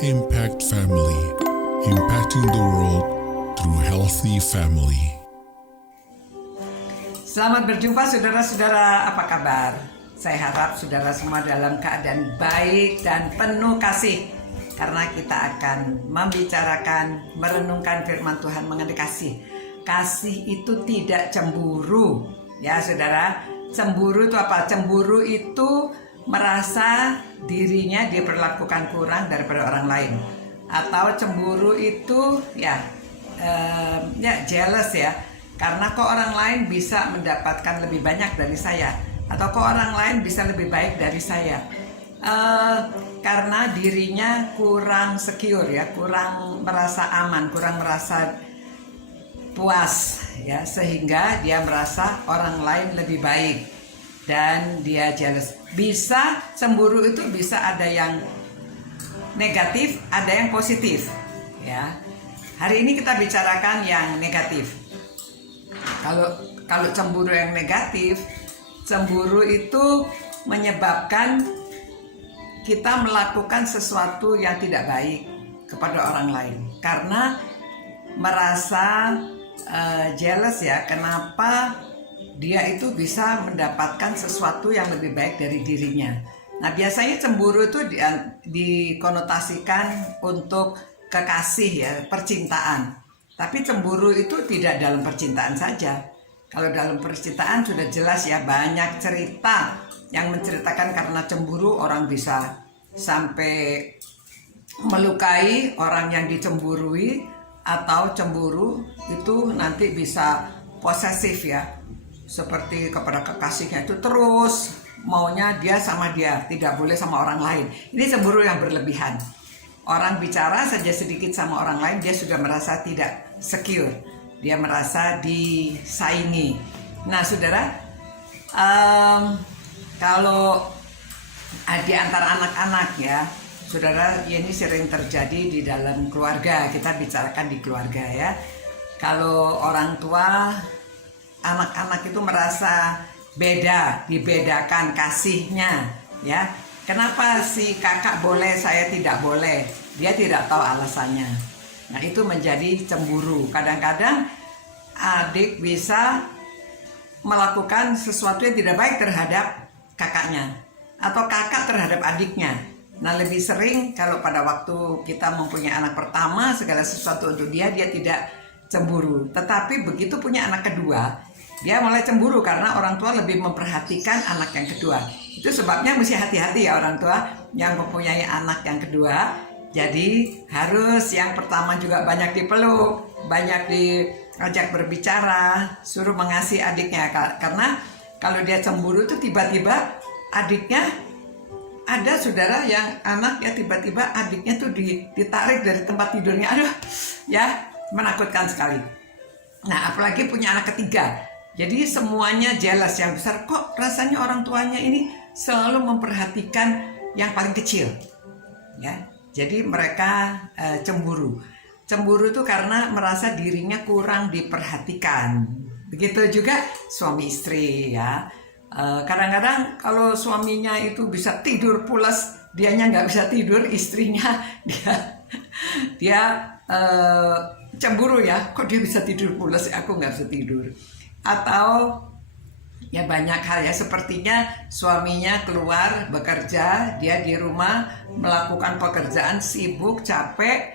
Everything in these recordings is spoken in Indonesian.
Impact Family, impacting the world through healthy family. Selamat berjumpa saudara-saudara, apa kabar? Saya harap saudara semua dalam keadaan baik dan penuh kasih. Karena kita akan membicarakan, merenungkan firman Tuhan mengenai kasih. Kasih itu tidak cemburu. Ya saudara, cemburu itu apa? Cemburu itu merasa dirinya diperlakukan kurang daripada orang lain. Atau cemburu itu jealous ya. Karena kok orang lain bisa mendapatkan lebih banyak dari saya, atau kok orang lain bisa lebih baik dari saya. Karena dirinya kurang secure ya, kurang merasa aman, kurang merasa puas ya, sehingga dia merasa orang lain lebih baik dan dia jealous. Bisa cemburu itu bisa ada yang negatif, ada yang positif ya. Hari ini kita bicarakan yang negatif. Kalau cemburu yang negatif, cemburu itu menyebabkan kita melakukan sesuatu yang tidak baik kepada orang lain karena merasa jealous ya, kenapa dia itu bisa mendapatkan sesuatu yang lebih baik dari dirinya. Nah, biasanya cemburu itu dikonotasikan untuk kekasih ya, percintaan. Tapi cemburu itu tidak dalam percintaan saja. Kalau dalam percintaan sudah jelas ya, banyak cerita yang menceritakan karena cemburu orang bisa sampai melukai orang yang dicemburui, atau cemburu itu nanti bisa posesif ya, seperti kepada kekasihnya itu terus maunya dia sama dia, tidak boleh sama orang lain. Ini cemburu yang berlebihan. Orang bicara saja sedikit sama orang lain, dia sudah merasa tidak secure, dia merasa disaingi. Nah saudara, kalau di antara anak-anak ya saudara, ini sering terjadi di dalam keluarga. Kita bicarakan di keluarga ya. Kalau orang tua, anak-anak itu merasa beda, dibedakan kasihnya ya. Kenapa si kakak boleh, saya tidak boleh? Dia tidak tahu alasannya. Nah, itu menjadi cemburu. Kadang-kadang adik bisa melakukan sesuatu yang tidak baik terhadap kakaknya, atau kakak terhadap adiknya. Nah, lebih sering kalau pada waktu kita mempunyai anak pertama, segala sesuatu untuk dia tidak cemburu. Tetapi begitu punya anak kedua, dia mulai cemburu karena orang tua lebih memperhatikan anak yang kedua. Itu sebabnya mesti hati-hati ya orang tua yang mempunyai anak yang kedua. Jadi harus yang pertama juga banyak dipeluk, banyak diajak berbicara, suruh mengasihi adiknya. Karena kalau dia cemburu itu tiba-tiba adiknya, ada saudara yang anak ya, tiba-tiba adiknya tuh ditarik dari tempat tidurnya. Aduh ya, menakutkan sekali. Nah, apalagi punya anak ketiga, jadi semuanya jealous. Yang besar, kok rasanya orang tuanya ini selalu memperhatikan yang paling kecil ya. Jadi mereka cemburu. Cemburu itu karena merasa dirinya kurang diperhatikan. Begitu juga suami istri ya. Kadang-kadang kalau suaminya itu bisa tidur pulas, dianya nggak bisa tidur, istrinya dia cemburu ya, kok dia bisa tidur pulas, aku nggak bisa tidur. Atau ya banyak hal ya, sepertinya suaminya keluar bekerja, dia di rumah melakukan pekerjaan, sibuk, capek,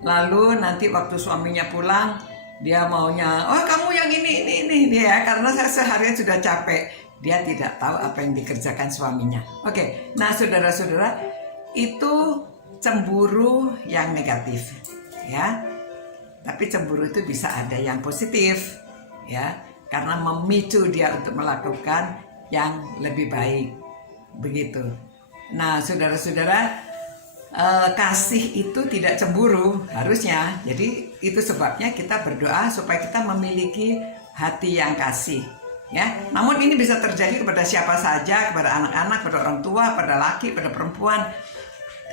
lalu nanti waktu suaminya pulang dia maunya, oh kamu yang ini ya, karena saya seharian sudah capek. Dia tidak tahu apa yang dikerjakan suaminya. Oke, nah saudara-saudara, itu cemburu yang negatif ya. Tapi cemburu itu bisa ada yang positif ya, karena memicu dia untuk melakukan yang lebih baik. Begitu. Nah saudara-saudara, kasih itu tidak cemburu harusnya. Jadi itu sebabnya kita berdoa supaya kita memiliki hati yang kasih ya. Namun ini bisa terjadi kepada siapa saja, kepada anak-anak, pada orang tua, pada laki, pada perempuan.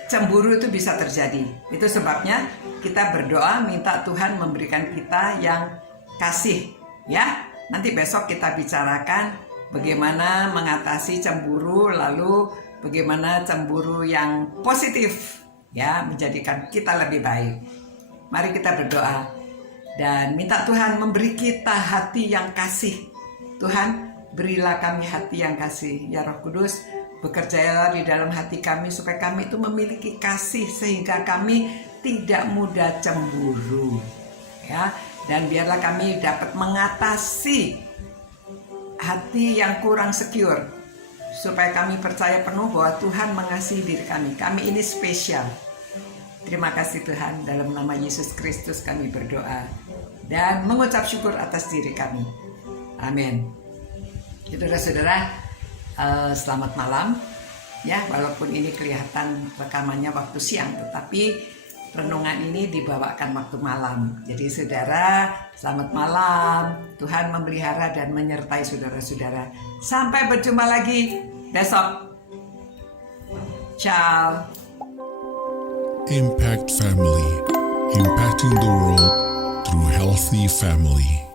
Cemburu itu bisa terjadi. Itu sebabnya kita berdoa minta Tuhan memberikan kita yang kasih ya. Nanti besok kita bicarakan bagaimana mengatasi cemburu, lalu bagaimana cemburu yang positif ya, menjadikan kita lebih baik. Mari kita berdoa dan minta Tuhan memberi kita hati yang kasih. Tuhan, berilah kami hati yang kasih. Ya Roh Kudus, bekerjalah di dalam hati kami supaya kami itu memiliki kasih sehingga kami tidak mudah cemburu. Ya, dan biarlah kami dapat mengatasi hati yang kurang secure, supaya kami percaya penuh bahwa Tuhan mengasihi diri kami. Kami ini spesial. Terima kasih Tuhan, dalam nama Yesus Kristus kami berdoa dan mengucap syukur atas diri kami. Amin. Saudara-saudara, selamat malam. Ya, walaupun ini kelihatan rekamannya waktu siang, tetapi renungan ini dibawakan waktu malam. Jadi saudara, selamat malam. Tuhan memelihara dan menyertai saudara-saudara. Sampai berjumpa lagi besok. Ciao. Impact Family, impacting the world through healthy family.